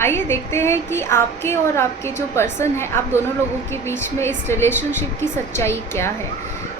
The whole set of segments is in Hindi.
आइए देखते हैं कि आपके और आपके जो पर्सन है, आप दोनों लोगों के बीच में इस रिलेशनशिप की सच्चाई क्या है।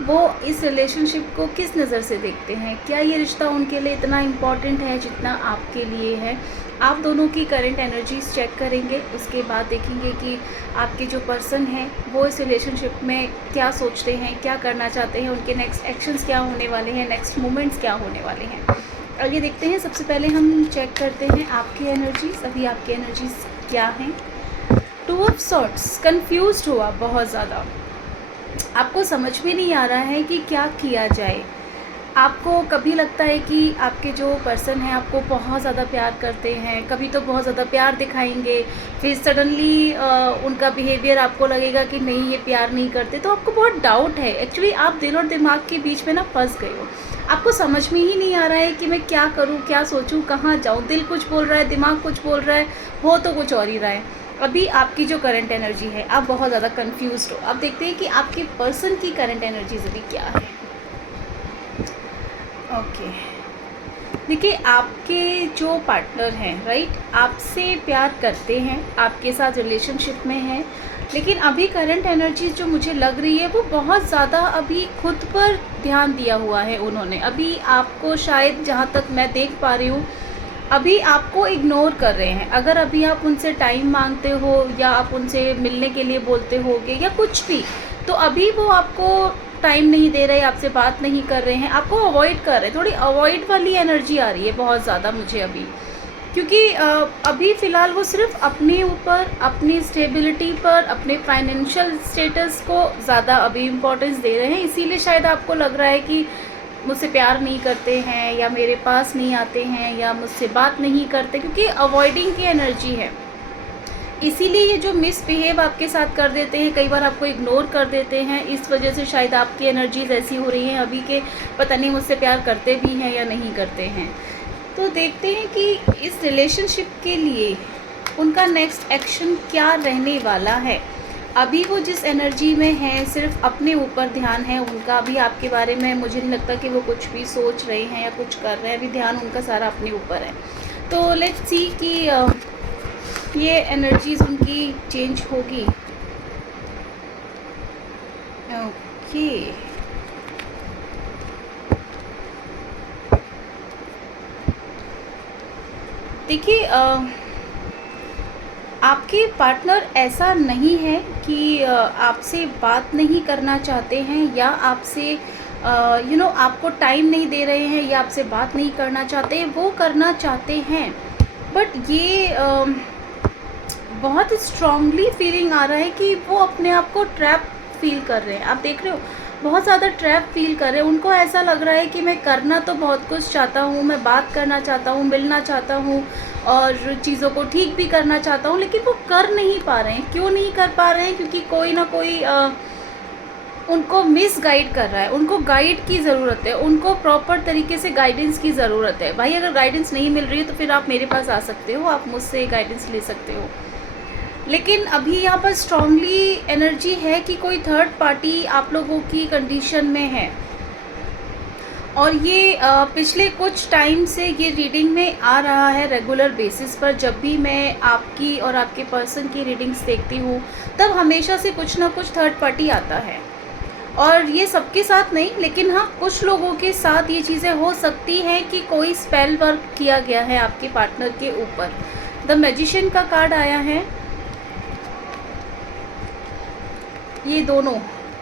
वो इस रिलेशनशिप को किस नज़र से देखते हैं, क्या ये रिश्ता उनके लिए इतना इम्पॉर्टेंट है जितना आपके लिए है। आप दोनों की करंट एनर्जीज चेक करेंगे, उसके बाद देखेंगे कि आपके जो पर्सन हैं वो इस रिलेशनशिप में क्या सोचते हैं, क्या करना चाहते हैं, उनके नेक्स्ट एक्शंस क्या होने वाले हैं, नेक्स्ट मोमेंट्स क्या होने वाले हैं। आगे देखते हैं। सबसे पहले हम चेक करते हैं आपकी एनर्जीज। अभी आपकी एनर्जीज क्या हैं। टू ऑफ सॉर्ट्स, कंफ्यूज्ड हो आप बहुत ज़्यादा, आपको समझ में नहीं आ रहा है कि क्या किया जाए। आपको कभी लगता है कि आपके जो पर्सन हैं आपको बहुत ज़्यादा प्यार करते हैं, कभी तो बहुत ज़्यादा प्यार दिखाएंगे, फिर सडनली उनका बिहेवियर आपको लगेगा कि नहीं ये प्यार नहीं करते, तो आपको बहुत डाउट है। एक्चुअली आप दिल और दिमाग के बीच में ना फंस गए हो। आपको समझ में ही नहीं आ रहा है कि मैं क्या करूं, क्या सोचूं, कहाँ जाऊं। दिल कुछ बोल रहा है, दिमाग कुछ बोल रहा है, हो तो कुछ और ही रहा है। अभी आपकी जो करंट एनर्जी है, आप बहुत ज़्यादा कंफ्यूज्ड हो। अब देखते हैं कि आपके पर्सन की करंट एनर्जीज अभी क्या है। ओके, देखिए आपके जो पार्टनर हैं, राइट, आपसे प्यार करते हैं, आपके साथ रिलेशनशिप में हैं, लेकिन अभी करंट एनर्जी जो मुझे लग रही है वो बहुत ज़्यादा अभी खुद पर ध्यान दिया हुआ है उन्होंने। अभी आपको शायद, जहाँ तक मैं देख पा रही हूँ, अभी आपको इग्नोर कर रहे हैं। अगर अभी आप उनसे टाइम मांगते हो या आप उनसे मिलने के लिए बोलते होगे या कुछ भी, तो अभी वो आपको टाइम नहीं दे रहे, आपसे बात नहीं कर रहे हैं, आपको अवॉइड कर रहे हैं। थोड़ी अवॉइड वाली एनर्जी आ रही है बहुत ज़्यादा मुझे अभी, क्योंकि अभी फ़िलहाल वो सिर्फ अपने ऊपर, अपनी स्टेबिलिटी पर, अपने फाइनेंशियल स्टेटस को ज़्यादा अभी इम्पोर्टेंस दे रहे हैं। इसीलिए शायद आपको लग रहा है कि मुझसे प्यार नहीं करते हैं या मेरे पास नहीं आते हैं या मुझसे बात नहीं करते, क्योंकि अवॉइडिंग की एनर्जी है। इसीलिए ये जो मिसबिहेव आपके साथ कर देते हैं, कई बार आपको इग्नोर कर देते हैं, इस वजह से शायद आपकी एनर्जीज ऐसी हो रही हैं अभी के पता नहीं मुझसे प्यार करते भी हैं या नहीं करते हैं। तो देखते हैं कि इस रिलेशनशिप के लिए उनका नेक्स्ट एक्शन क्या रहने वाला है। अभी वो जिस एनर्जी में है, सिर्फ अपने ऊपर ध्यान है उनका। अभी आपके बारे में मुझे नहीं लगता कि वो कुछ भी सोच रहे हैं या कुछ कर रहे हैं। अभी ध्यान उनका सारा अपने ऊपर है। तो लेट्स सी कि ये एनर्जीज उनकी चेंज होगी। ओके, देखिए आपके पार्टनर ऐसा नहीं है कि आपसे बात नहीं करना चाहते हैं या आपसे आपको टाइम नहीं दे रहे हैं या आपसे बात नहीं करना चाहते। वो करना चाहते हैं, बट ये बहुत स्ट्रांगली फीलिंग आ रहा है कि वो अपने आप को ट्रैप फील कर रहे हैं। आप देख रहे हो, बहुत ज़्यादा ट्रैप फील कर रहे हैं। उनको ऐसा लग रहा है कि मैं करना तो बहुत कुछ चाहता हूँ, मैं बात करना चाहता हूँ, मिलना चाहता हूँ और चीज़ों को ठीक भी करना चाहता हूँ, लेकिन वो कर नहीं पा रहे हैं। क्यों नहीं कर पा रहे हैं? क्योंकि कोई ना कोई उनको मिस गाइड कर रहा है। उनको गाइड की ज़रूरत है, उनको प्रॉपर तरीके से गाइडेंस की ज़रूरत है। भाई अगर गाइडेंस नहीं मिल रही है तो फिर आप मेरे पास आ सकते हो, आप मुझसे गाइडेंस ले सकते हो। लेकिन अभी यहाँ पर स्ट्रांगली एनर्जी है कि कोई थर्ड पार्टी आप लोगों की कंडीशन में है। और ये पिछले कुछ टाइम से ये रीडिंग में आ रहा है रेगुलर बेसिस पर। जब भी मैं आपकी और आपके पर्सन की रीडिंग्स देखती हूँ तब हमेशा से कुछ ना कुछ थर्ड पार्टी आता है। और ये सबके साथ नहीं, लेकिन हाँ कुछ लोगों के साथ ये चीज़ें हो सकती हैं कि कोई स्पेल वर्क किया गया है आपके पार्टनर के ऊपर। द मैजिशियन का कार्ड आया है, ये दोनों,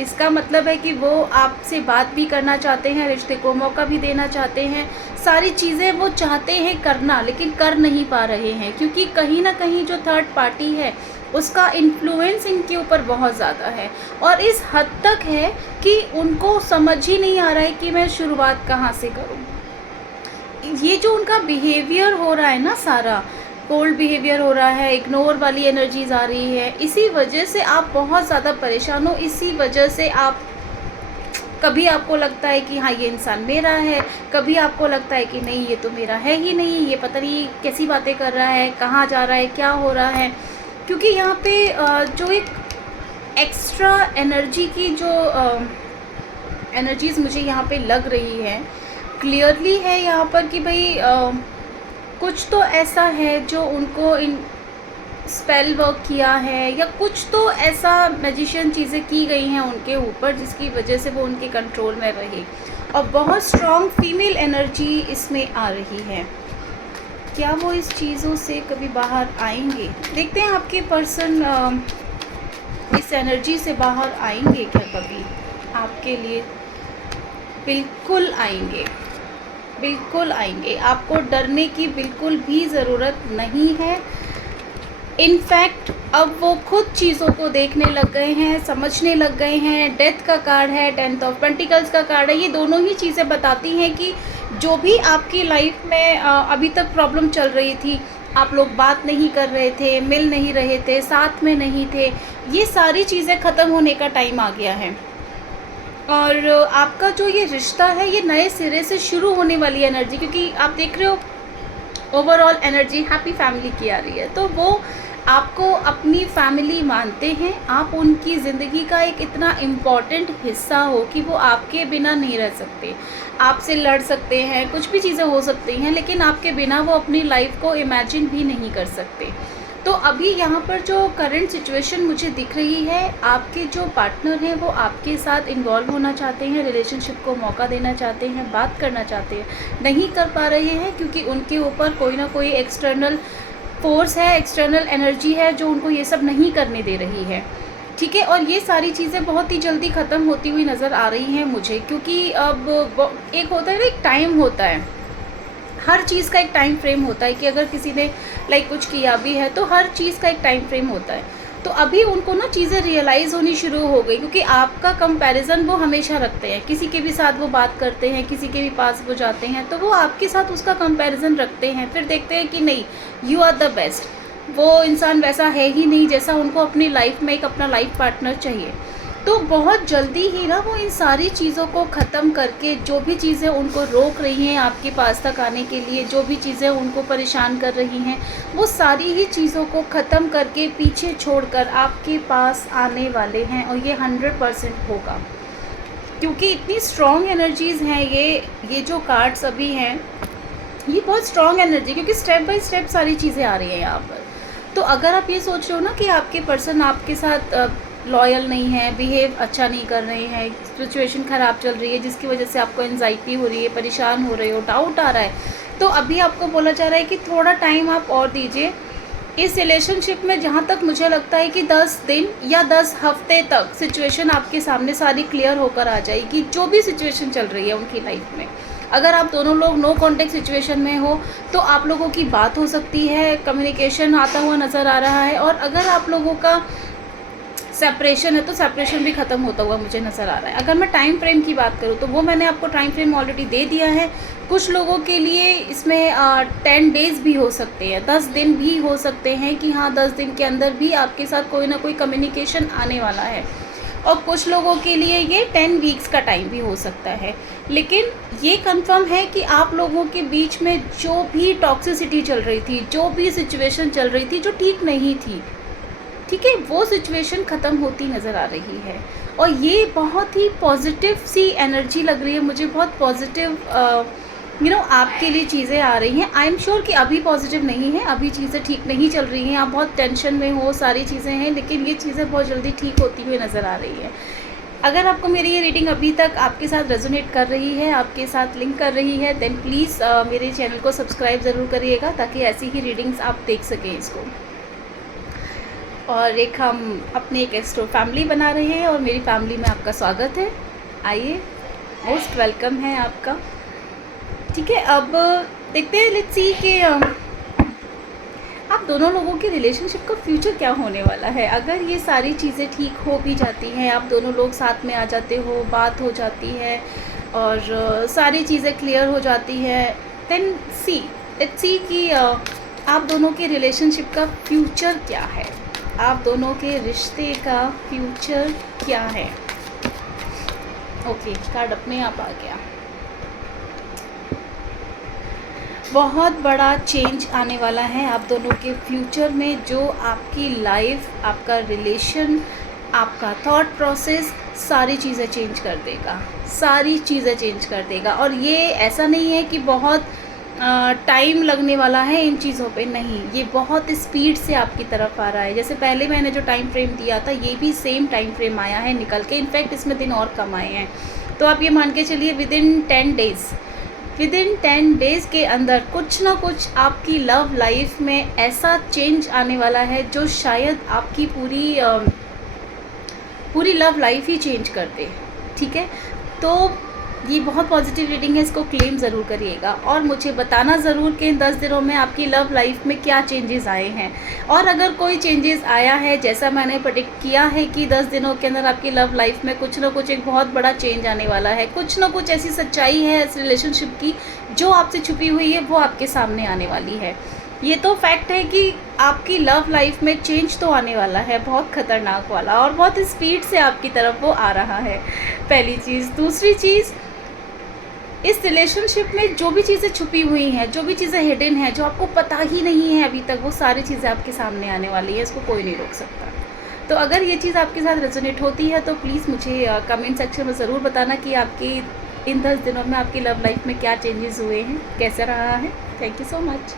इसका मतलब है कि वो आपसे बात भी करना चाहते हैं, रिश्ते को मौका भी देना चाहते हैं, सारी चीज़ें वो चाहते हैं करना, लेकिन कर नहीं पा रहे हैं क्योंकि कहीं ना कहीं जो थर्ड पार्टी है उसका इन्फ्लुएंस इनके ऊपर बहुत ज़्यादा है। और इस हद तक है कि उनको समझ ही नहीं आ रहा है कि मैं शुरुआत कहाँ से करूँ। ये जो उनका बिहेवियर हो रहा है ना, सारा कोल्ड बिहेवियर हो रहा है, इग्नोर वाली एनर्जीज आ रही है, इसी वजह से आप बहुत ज़्यादा परेशान हो। इसी वजह से आप, कभी आपको लगता है कि हाँ ये इंसान मेरा है, कभी आपको लगता है कि नहीं ये तो मेरा है ही नहीं, ये पता नहीं कैसी बातें कर रहा है, कहाँ जा रहा है, क्या हो रहा है। क्योंकि यहाँ पे जो एक एक्स्ट्रा एनर्जी की जो एनर्जीज़ मुझे यहाँ पे लग रही है, क्लियरली है यहाँ पर कि भाई कुछ तो ऐसा है जो उनको स्पेल वर्क किया है या कुछ तो ऐसा मैजिशियन चीज़ें की गई हैं उनके ऊपर जिसकी वजह से वो उनके कंट्रोल में रहे, और बहुत स्ट्रॉन्ग फीमेल एनर्जी इसमें आ रही है। क्या वो इस चीज़ों से कभी बाहर आएंगे? देखते हैं आपके पर्सन इस एनर्जी से बाहर आएंगे क्या कभी आपके लिए। बिल्कुल आएंगे, बिल्कुल आएंगे। आपको डरने की बिल्कुल भी ज़रूरत नहीं है। इनफैक्ट अब वो खुद चीज़ों को देखने लग गए हैं, समझने लग गए हैं। डेथ का कार्ड है, 10 ऑफ पेंटिकल्स का कार्ड है। ये दोनों ही चीज़ें बताती हैं कि जो भी आपकी लाइफ में अभी तक प्रॉब्लम चल रही थी, आप लोग बात नहीं कर रहे थे, मिल नहीं रहे थे, साथ में नहीं थे, ये सारी चीज़ें ख़त्म होने का टाइम आ गया है। और आपका जो ये रिश्ता है ये नए सिरे से शुरू होने वाली एनर्जी, क्योंकि आप देख रहे हो ओवरऑल एनर्जी हैप्पी फैमिली की आ रही है। तो वो आपको अपनी फैमिली मानते हैं, आप उनकी ज़िंदगी का एक इतना इम्पॉर्टेंट हिस्सा हो कि वो आपके बिना नहीं रह सकते। आपसे लड़ सकते हैं, कुछ भी चीज़ें हो सकती हैं, लेकिन आपके बिना वो अपनी लाइफ को इमेजिन भी नहीं कर सकते। तो अभी यहाँ पर जो करंट सिचुएशन मुझे दिख रही है, आपके जो पार्टनर हैं वो आपके साथ इन्वॉल्व होना चाहते हैं, रिलेशनशिप को मौका देना चाहते हैं, बात करना चाहते हैं, नहीं कर पा रहे हैं क्योंकि उनके ऊपर कोई ना कोई एक्सटर्नल फोर्स है, एक्सटर्नल एनर्जी है जो उनको ये सब नहीं करने दे रही है। ठीक है, और ये सारी चीज़ें बहुत ही जल्दी ख़त्म होती हुई नज़र आ रही हैं मुझे, क्योंकि अब एक होता है ना, एक टाइम होता है, हर चीज़ का एक टाइम फ्रेम होता है कि अगर किसी ने लाइक कुछ किया भी है तो हर चीज़ का एक टाइम फ्रेम होता है। तो अभी उनको ना चीज़ें रियलाइज़ होनी शुरू हो गई, क्योंकि आपका कंपैरिजन वो हमेशा रखते हैं, किसी के भी साथ वो बात करते हैं, किसी के भी पास वो जाते हैं तो वो आपके साथ उसका कंपैरिजन रखते हैं। फिर देखते हैं कि नहीं, यू आर द बेस्ट, वो इंसान वैसा है ही नहीं जैसा उनको अपनी लाइफ में एक अपना लाइफ पार्टनर चाहिए। तो बहुत जल्दी ही ना वो इन सारी चीज़ों को ख़त्म करके, जो भी चीज़ें उनको रोक रही हैं आपके पास तक आने के लिए, जो भी चीज़ें उनको परेशान कर रही हैं, वो सारी ही चीज़ों को ख़त्म करके पीछे छोड़कर आपके पास आने वाले हैं। और ये 100% होगा, क्योंकि इतनी स्ट्रॉन्ग एनर्जीज़ हैं ये जो कार्ड्स अभी हैं, ये बहुत स्ट्रॉन्ग एनर्जी, क्योंकि स्टेप बाय स्टेप सारी चीज़ें आ रही हैं यहाँ पर। तो अगर आप ये सोच रहे हो ना कि आपके पर्सन आपके साथ लॉयल नहीं है, बिहेव अच्छा नहीं कर रहे हैं, सिचुएशन ख़राब चल रही है जिसकी वजह से आपको एंजाइटी हो रही है, परेशान हो रहे हो, डाउट आ रहा है, तो अभी आपको बोला जा रहा है कि थोड़ा टाइम आप और दीजिए। इस रिलेशनशिप में जहाँ तक मुझे लगता है कि 10 दिन या 10 हफ्ते तक सिचुएशन आपके सामने सारी क्लियर होकर आ जाएगी, जो भी सिचुएशन चल रही है उनकी लाइफ में। अगर आप दोनों लोग नो कॉन्टेक्ट सिचुएशन में हो तो आप लोगों की बात हो सकती है, कम्युनिकेशन आता हुआ नज़र आ रहा है। और अगर आप लोगों का सेपरेशन है तो सेपरेशन भी ख़त्म होता हुआ मुझे नज़र आ रहा है। अगर मैं टाइम फ्रेम की बात करूँ तो वो मैंने आपको टाइम फ्रेम ऑलरेडी दे दिया है। कुछ लोगों के लिए इसमें 10 डेज़ भी हो सकते हैं, 10 दिन भी हो सकते हैं कि हाँ 10 दिन के अंदर भी आपके साथ कोई ना कोई कम्युनिकेशन आने वाला है। और कुछ लोगों के लिए ये 10 वीक्स का टाइम भी हो सकता है। लेकिन ये कंफर्म है कि आप लोगों के बीच में जो भी टॉक्सिसिटी चल रही थी, जो भी सिचुएशन चल रही थी जो ठीक नहीं थी, ठीक है, वो सिचुएशन ख़त्म होती नज़र आ रही है। और ये बहुत ही पॉजिटिव सी एनर्जी लग रही है मुझे, बहुत पॉजिटिव आपके लिए चीज़ें आ रही हैं। आई एम श्योर कि अभी पॉजिटिव नहीं है, अभी चीज़ें ठीक नहीं चल रही हैं, आप बहुत टेंशन में हो, सारी चीज़ें हैं, लेकिन ये चीज़ें बहुत जल्दी ठीक होती हुई नज़र आ रही है। अगर आपको मेरी ये रीडिंग अभी तक आपके साथ रेजोनेट कर रही है, आपके साथ लिंक कर रही है, देन प्लीज़ मेरे चैनल को सब्सक्राइब ज़रूर करिएगा ताकि ऐसी ही रीडिंग्स आप देख सकें इसको। और एक हम अपने एक एस्ट्रो फैमिली बना रहे हैं और मेरी फैमिली में आपका स्वागत है। आइए, मोस्ट वेलकम है आपका। ठीक है, अब देखते हैं, लेट्स सी कि आप दोनों लोगों के रिलेशनशिप का फ्यूचर क्या होने वाला है। अगर ये सारी चीज़ें ठीक हो भी जाती हैं, आप दोनों लोग साथ में आ जाते हो, बात हो जाती है और सारी चीज़ें क्लियर हो जाती है, देन लेट्स सी कि आप दोनों के रिलेशनशिप का फ्यूचर क्या है, आप दोनों के रिश्ते का फ्यूचर क्या है। ओके, कार्ड अपने आप आ गया। बहुत बड़ा चेंज आने वाला है आप दोनों के फ्यूचर में, जो आपकी लाइफ, आपका रिलेशन, आपका थॉट प्रोसेस, सारी चीज़ें चेंज कर देगा, सारी चीज़ें चेंज कर देगा। और ये ऐसा नहीं है कि बहुत टाइम लगने वाला है इन चीज़ों पे, नहीं, ये बहुत स्पीड से आपकी तरफ आ रहा है। जैसे पहले मैंने जो टाइम फ्रेम दिया था, ये भी सेम टाइम फ्रेम आया है निकल के, इनफैक्ट इसमें दिन और कम आए हैं। तो आप ये मान के चलिए विदिन 10 डेज़ के अंदर कुछ ना कुछ आपकी लव लाइफ में ऐसा चेंज आने वाला है जो शायद आपकी पूरी लव लाइफ ही चेंज कर दे। ठीक है, तो ये बहुत पॉजिटिव रीडिंग है, इसको क्लेम ज़रूर करिएगा और मुझे बताना ज़रूर कि इन 10 दिनों में आपकी लव लाइफ में क्या चेंजेस आए हैं। और अगर कोई चेंजेस आया है, जैसा मैंने प्रेडिक्ट किया है कि 10 दिनों के अंदर आपकी लव लाइफ में कुछ ना कुछ एक बहुत बड़ा चेंज आने वाला है, कुछ ना कुछ ऐसी सच्चाई है इस रिलेशनशिप की जो आपसे छुपी हुई है, वो आपके सामने आने वाली है। ये तो फैक्ट है कि आपकी लव लाइफ में चेंज तो आने वाला है, बहुत ख़तरनाक वाला, और बहुत स्पीड से आपकी तरफ वो आ रहा है, पहली चीज़। दूसरी चीज़, इस रिलेशनशिप में जो भी चीज़ें छुपी हुई हैं, जो भी चीज़ें हिडन हैं, जो आपको पता ही नहीं है अभी तक, वो सारी चीज़ें आपके सामने आने वाली है, इसको कोई नहीं रोक सकता। तो अगर ये चीज़ आपके साथ रेजोनेट होती है तो प्लीज़ मुझे कमेंट सेक्शन में ज़रूर बताना कि आपकी इन 10 दिनों में आपकी लव लाइफ में क्या चेंजेस हुए हैं, कैसा रहा है। Thank you so much.